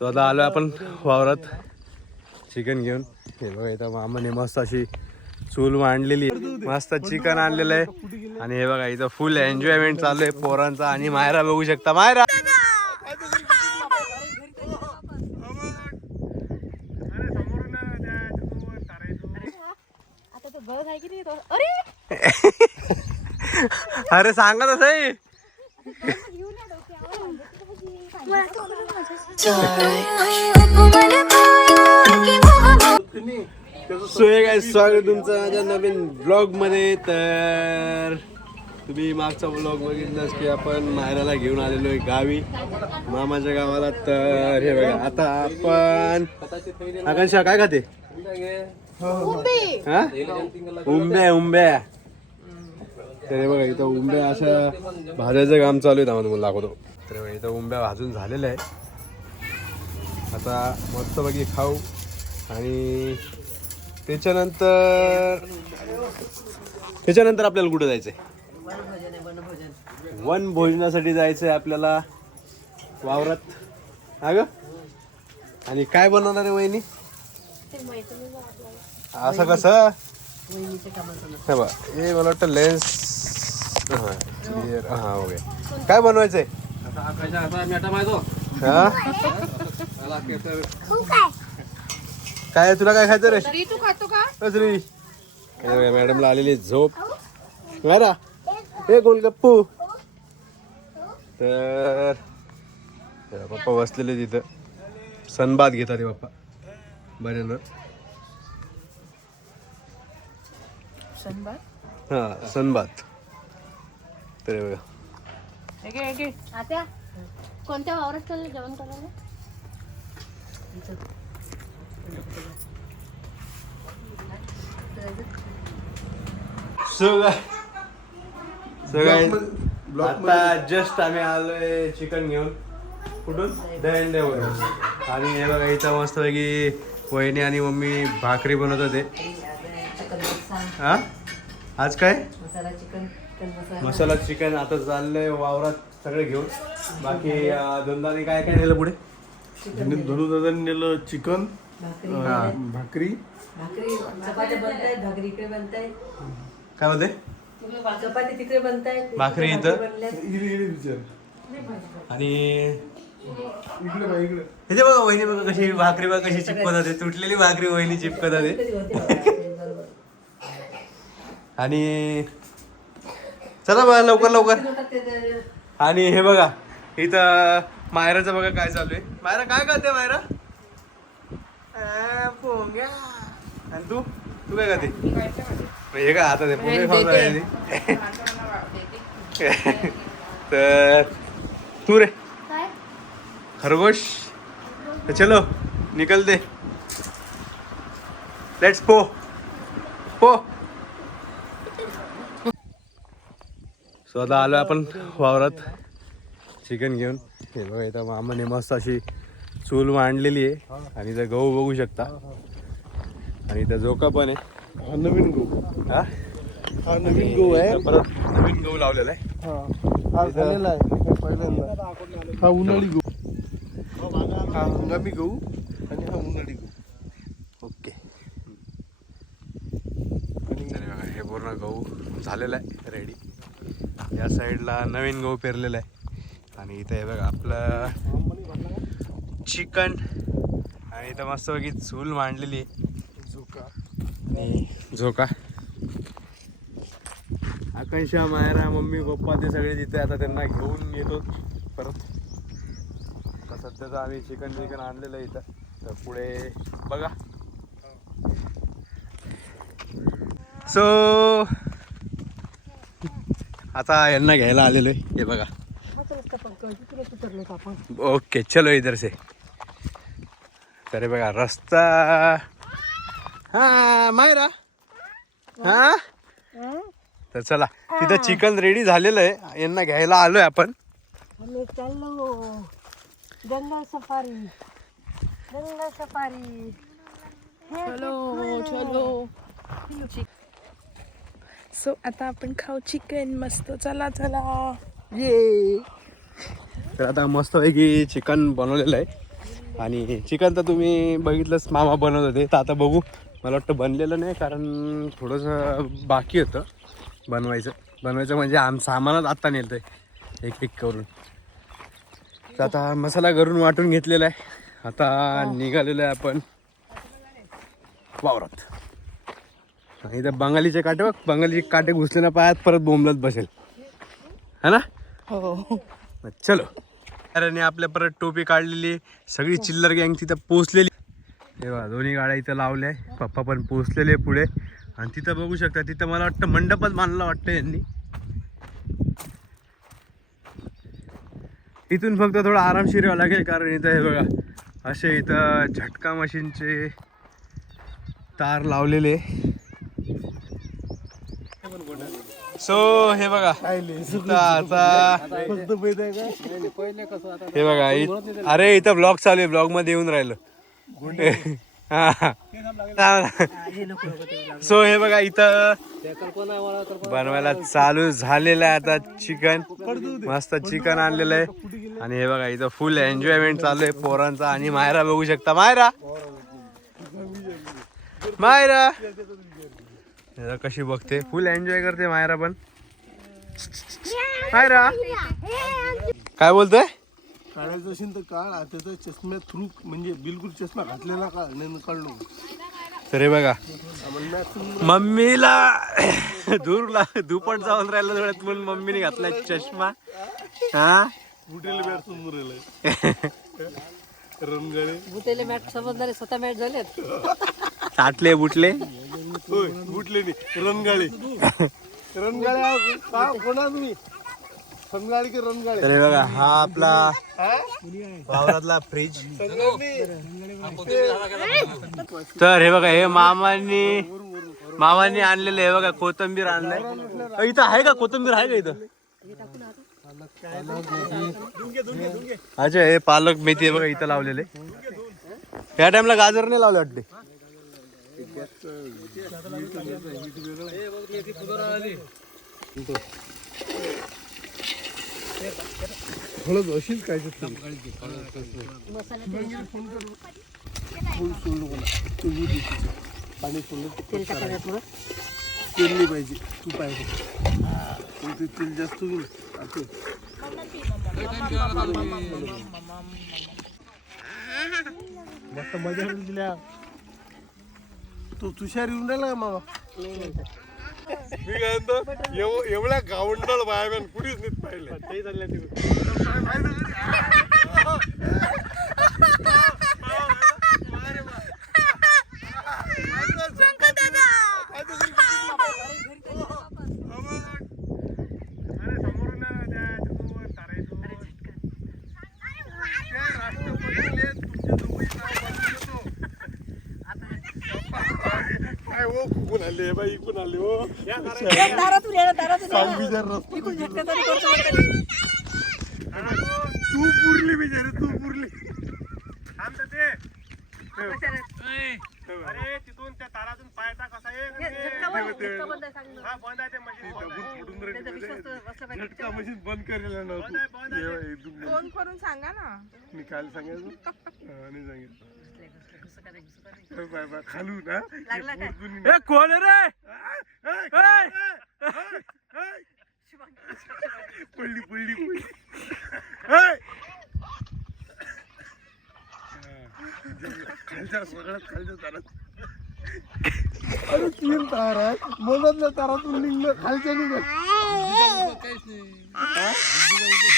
So आता आलो आपण वावरात चिकन घेऊन. हे बघा इथं मामाने मस्त अशी चूल मांडलेली मस्त चिकन आणलेलं आहे आणि हे बघा इथं फुल एन्जॉयमेंट चालू आहे पोरांचा. आणि मायरा बघू शकता, मायरा अरे सांगा तसं आहे. स्वागत तुमचं माझ्या नवीन ब्लॉग मध्ये. तर तुम्ही मागचा ब्लॉग बघितलास की आपण मायराला घेऊन आलेलो आहे गावी, मामाच्या गावाला. तर हे बघा आता आपण आकांक्षा काय खाते? हा उंब्या उंब्या. तर हे बघा इथं उंब्या अशा भाजायचं काम चालू आहे, तुम्हाला दाखवतो. तर इथं उंब्या भाजून झालेल्या आहे. आता मस्तपैकी खाऊ आणि त्याच्यानंतर आपल्याला कुठं जायचंय? वनभोजनासाठी जायचंय आपल्याला वावरात. हा ग. आणि काय बनवणार आहे वहिनी? असं कसं? हे बघ हे मला वाटतं लेन्स. हा ओके. काय बनवायचंय? काय तुला काय खायचं रे? तू खातो का? मॅडमला आलेली झोप. मायरा हे गोलगप्पू. तर पप्पा बसलेले तिथं सनबाद घेतात रे पप्पा बऱ्यानं. हा सनबाद. तर बघा आता कोणत्या वावरात चाललं जेवण करायला? आता जस्ट आम्ही आलोय चिकन घेऊन. कुठून? दहीहंड्यावरून. आणि हे बघा इथं मस्त पैकी वहिनी आणि मम्मी भाकरी बनवत होते. हा आज काय? मसाला चिकन. आता चाललंय वावरात सगळे घेऊन. बाकी धंदाने काय काय नेलं पुढे? धनुदादांनी नेलं चिकन, भाकरी, चपात्या बनतायत, भाकरी इकडे बनतायत. काय बोलते? चपाती तिकडे बनतायत, भाकरी इथं. आणि इथे बघा वहिनी बघा कशी भाकरी बघा कशी चिपकत होते. तुटलेली भाकरी वहिनी चिपकत होते. आणि चला बघा लवकर लवकर. आणि हे बघा इथं मायराचं बघा काय चालू आहे. मायरा काय करते? मायरा पोंग्या. आणि तू तू काय करते? हे काय आता ते पोंगे खाऊन राहिली. तर तू रे खरगोश. तर चलो निकल दे. लेट्स पो पो. सो आता आलो आपण वावरात चिकन घेऊन. हे बघा इथं मामाने मस्त अशी चूल मांडलेली आहे. आणि इथं गहू बघू शकता. आणि इथं जोका पण आहे. हा नवीन गहू. हा नवीन गहू आहे. परत नवीन गहू लावलेला आहे. हा झालेला आहे पहिल्यांदा. हा उन्हाळी गहू, हा हंगामी गहू आणि हा उन्हाळी गहू. ओके. आणि हे पूर्ण गहू झालेला आहे रेडी. या साईडला नवीन गहू पेरलेला आहे. आणि इथं हे बघा आपलं चिकन. आणि इथं मस्तपैकी चूल मांडलेली आहे. झोका आणि झोका. आकांक्षा मायरा मम्मी पप्पा ते सगळे तिथे. आता त्यांना घेऊन येतो परत. आता सध्याचं आम्ही चिकन आणलेलं आहे इथं. तर पुढे बघा. सो आता यांना घ्यायला आलेलो आहे. हे बघा. ओके चलो इधर से. तर हे बघा रस्ता. हा मायरा. हा तर चला तिथं चिकन रेडी झालेलं आहे. यांना घ्यायला आलोय आपण. चाललो जंगल सफारी, जंगल सफारी. चलो चलो. सो आता आपण खाऊ चिकन मस्त. चला चला ये. तर आता मस्तपैकी चिकन बनवलेलं आहे. आणि चिकन तर तुम्ही बघितलंच, मामा बनवत होते. तर आता बघू, मला वाटतं बनलेलं नाही, कारण थोडंसं बाकी होतं बनवायचं म्हणजे सामानच आत्ता नेलं आहे एक एक करून. तर आता मसाला घरून वाटून घेतलेला आहे. आता निघालेलो आहे आपण वावरात. आणि इथं बंगालीचे काटे बघ, बंगालीचे काटे घुसले ना पायात, परत बोंबलत बसेल, है ना? हो. चलो. अरे आपल्या परत टोपी काढलेली, सगळी चिल्लर गँग तिथं पोहोचलेली. हे बघा, दोन्ही गाड्या इथं लावल्या आहे. पप्पा पण पोहोचलेले पुढे. आणि तिथं बघू शकता, तिथं मला वाटतं मंडपच बांधला वाटतं यांनी. इथून फक्त थोडं आरामशीर यावं लागेल, कारण इथं हे बघा असे इथं झटका मशीनचे तार लावलेले. सो हे बघा आता हे बघा, अरे इथं ब्लॉग चालू आहे, ब्लॉग मध्ये येऊन राहिलं. सो हे बघा इथं बनवायला चालू झालेलं आहे आता. चिकन मस्त चिकन आणलेलं आहे. आणि हे बघा इथं फुल एन्जॉयमेंट चालू आहे पोरांचा. आणि मायरा बघू शकता, मायरा कशी बघते, फुल एन्जॉय करते मायरा पण. मायरा काय बोलतोय? काढायचं असेल तर काढ, त्याचा चष्म्या थ्रू म्हणजे बिलकुल चष्मा घातलेला काढ, नाही काढलो. तर हे बघा मम्मीला दुपट जाऊन राहिलं थोड्यात म्हणून मम्मीने घातलाय चष्मा. हा बुटेल मॅट समोर राहिलाय. रणगाडे बुटेले मॅट समजणारे स्वतः मॅट झालेत. ताटले बुटले, होय बुटले नाही, रणगाडे. रणगाडे कोणा तुम्ही? रणगाडी की रणगाडे? तर हे बघा हा आपला वावरातला फ्रीज. तर हे बघा, हे मामांनी आणलेलं हे बघा, कोथिंबीर आणलंय. इथं आहे का कोथिंबीर, आहे का इथं? अच्छा, हे पालक मेथी आहे बघा इथं लावलेले. या टाइमला गाजर नाही लावले वाटते. थोडं अशीच काय पाणी सोडलं, तेल नाही पाहिजे, तू पाहिजे तेल जास्त घेऊन. मस्त मजा दिल्या. तो तुषार येऊन राहिला का मामा? मी काय म्हणतो, एवढ्या गावंडळ बाया कुठेच नाही पाहिलं. ते चालल्या आले बाई, इकून आले हो. तू पुरली बिचारी, तू पुरली. अरे तिथून त्या तारातून पायता कसा झटका मशीन बंद करायला नव्हतं. फोन करून सांगा ना. मी काल सांगायचो नाही सांगितलं. खालू ना कोण रे? पडली पडली पडली. खालच्या सगळ्यात खालच्या तारात. अरे 3 तारा आहेत, मधातल्या तारातून निघणं, खालच्या निघत.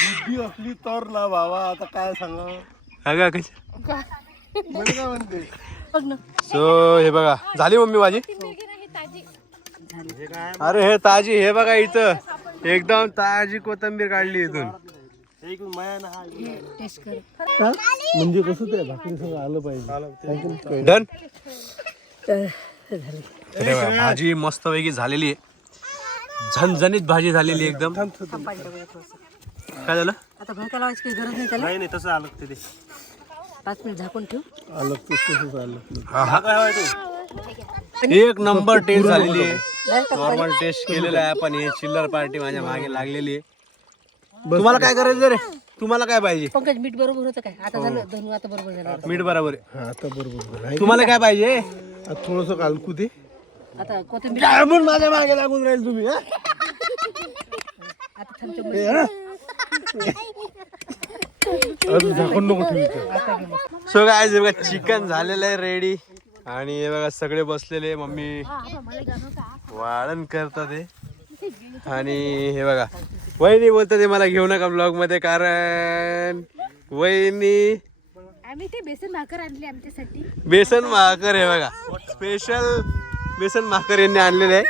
बुद्धी असली तर ना बाबा, आता काय सांगा. काय म्हणते. सो हे बघा झाली मम्मी माझी. अरे हे ताजी, हे बघा इथं एकदम ताजी कोथिंबीर काढली इथून. म्हणजे कसं ते भाकरी सगळं आलं पाहिजे. डन. भाजी मस्त पैकी झालेली आहे, झणझणीत भाजी झालेली एकदम. काय झालं? आता भरका लावायची काही गरज नाही त्याला. नाही तसं आलं ते 5 मिनिट झाकून ठेव. आलं तसंच आलं. एक नंबर टेस्ट झालेली आहे. नॉर्मल टेस्ट केलेला आहे आपण. हे चिल्लर पार्टी माझ्या मागे लागलेली आहे. तुम्हाला काय करायचं रे? तुम्हाला काय पाहिजे? पंकज मीठ बरोबर होतं काय? आता झालं धनु आता बरोबर झालं. मीठ बरोबर आहे. हा आता बरोबर तुम्हाला काय पाहिजे? थोडस कालकू दे. आता कोथिंबीर काय म्हणून माझ्या मागे लागून राहील तुम्ही हा? आता थमचम हे हा? अजून झाकून नको ठेवायचं. सो गाईज बघा चिकन झालेलं आहे रेडी आणि हे बघा सगळे बसलेले. मम्मी वाळण करतात हे आणि हे बघा वहिनी बोलतात ते मला घेऊ नका ब्लॉग मध्ये कारण वहिनी आम्ही ते बेसन भाकर आणली आमच्यासाठी. बेसन भाकर हे बघा स्पेशल बेसन भाकर यांनी आणलेले आहे.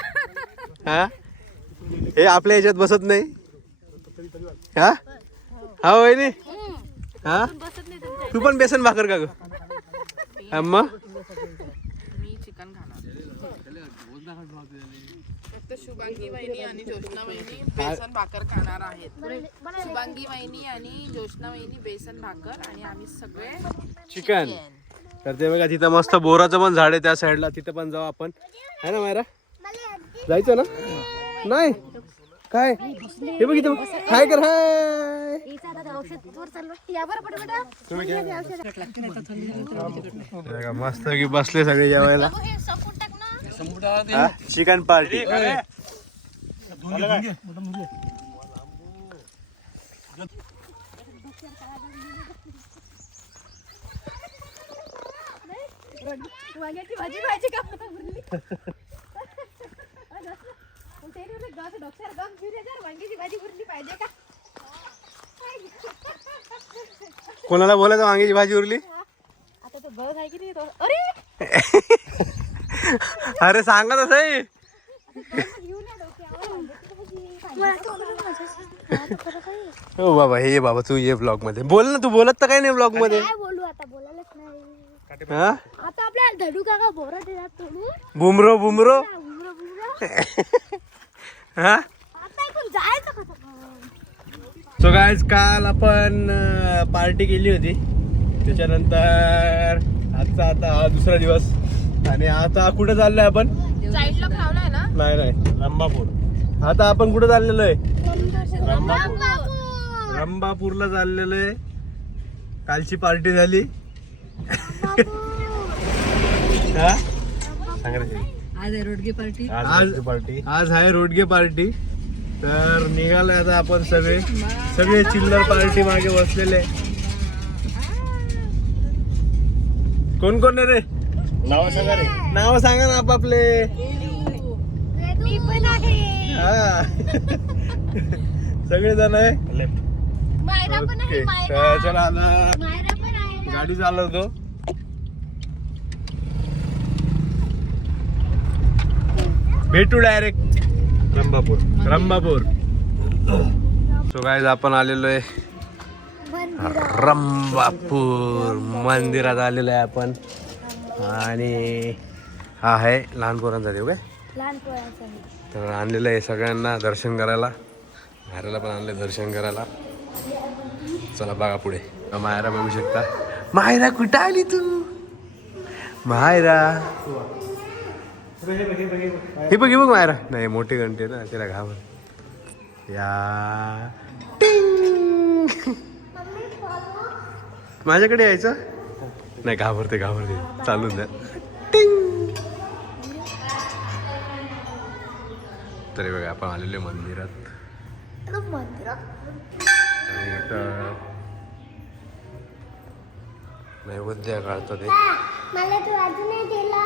हा हे आपल्या ह्याच्यात बसत नाही. हा हा वहिनी हा तू पण बेसन भाकर का ग? मग मी चिकन खाणार. फक्त शुभांगी वहिनी आणि ज्योत्ना वहिनी बेसन भाकर खाणार आहेत. शुभांगी वहिनी आणि ज्योत्ना वहिनी बेसन भाकर आणि आम्ही सगळे चिकन. तर ते बघा तिथं मस्त बोराचं पण झाड आहे त्या साईडला. तिथं पण जाऊ आपण है ना मायरा? जायचं ना? नाही काय हे बघ इथं हाय कर हाय. मस्त की बसले सगळे जेवायला. Chicken party. वांग्याची भाजी पाहिजे का? वांग्याची भाजी उरली पाहिजे का? कोणाला बोलायचं वांग्याची भाजी उरली? आता तो बघ आहे की नाही तो. अरे अरे सांगा तसं आहे. हो बाबा हे बाबा तू ये ब्लॉग मध्ये बोल ना. तू बोलत तर काही नाही ब्लॉग मध्ये. काय बोलू आता? बोलायलाच नाही. हा आता आपल्याला धडू काका बोरा देतात तोडून. बुमरो बुमरो बुमरा बुमरा. हा आता ऐकून जायचं कसं? सो गाईज काल आपण पार्टी केली होती. त्याच्यानंतर आजचा आता हा दुसरा दिवस आणि आता कुठे चाललोय आपण? साईडला खावलाय ना? नाही नाही रंबापूर. आता आपण कुठे चाललेलो आहे? रंबापूर. रंबापूरला चाललेलो आहे. कालची पार्टी झाली. हा सांगा रे. आज आहे रोडगे पार्टी. आज पार्टी. आज आहे रोडगे पार्टी. तर निघालोय आता आपण सगळे चिल्लर पार्टी मागे बसलेले. कोण कोण आहे रे? नाव सांगा रे. नाव सांगा ना आपापले. मी पण आहे. हा सगळे जण आहे. मायरा पण आहे. ओके मायरा. तर चला आता मायरा पण आहे. गाडी चालवतो. भेटू डायरेक्ट रंबापूर. रंबापूर. सो गाईज आपण आलेलो आहे रंबापूर मंदिरात आलेलो आहे आपण आणि हा आहे लहान पोरांचा देव काय. लहान पोरांचं. तर आणलेलं आहे सगळ्यांना दर्शन करायला. मायराला पण आणलं दर्शन करायला. चला बघा पुढे. मायरा बघू शकता. मायरा कुठं आली तू? मायरा हे बघ मायरा. नाही मोठी घंटे ना तिला घाबर. या टिंग. माझ्याकडे यायचं नाही. घाबरते चालून द्या. टिंग. तरी बघा आपण आलेले मंदिरात आणि इथं नैवेद्य काढतो ते. मला तू अजून नाही दिला.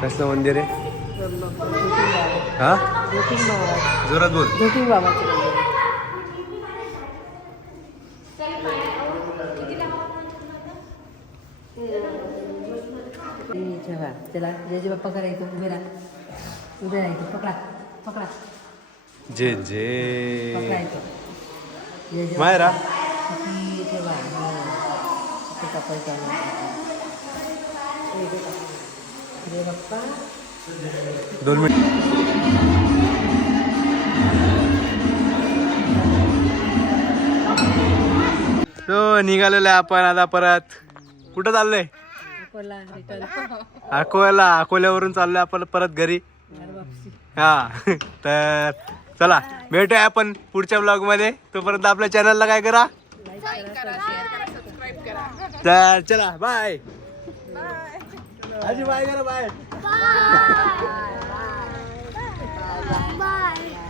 कसलं मंदिर आहे? हा जोरात बोल. ज्योतिबा बाबाचं मंदिर. ठेवा त्याला जय बाप्पा करायचं. उभे राहायचं. पकडा जे पकडायचं. जय मायरा ठेवा. टाकायचं. अरे बाप्पा 2 मिनिट. तो निघालेलो आहे आपण आता परत. कुठं चाललोय? अकोला रिटर्न अकोल्यावरून चाललोय आपण परत घरी. हा तर चला भेटूया आपण पुढच्या ब्लॉग मध्ये. तोपर्यंत आपल्या चॅनलला काय करा, लाईक करा, शेअर करा, सबस्क्राईब करा. तर चला बाय. आजी बाय करा. बाय. Bye.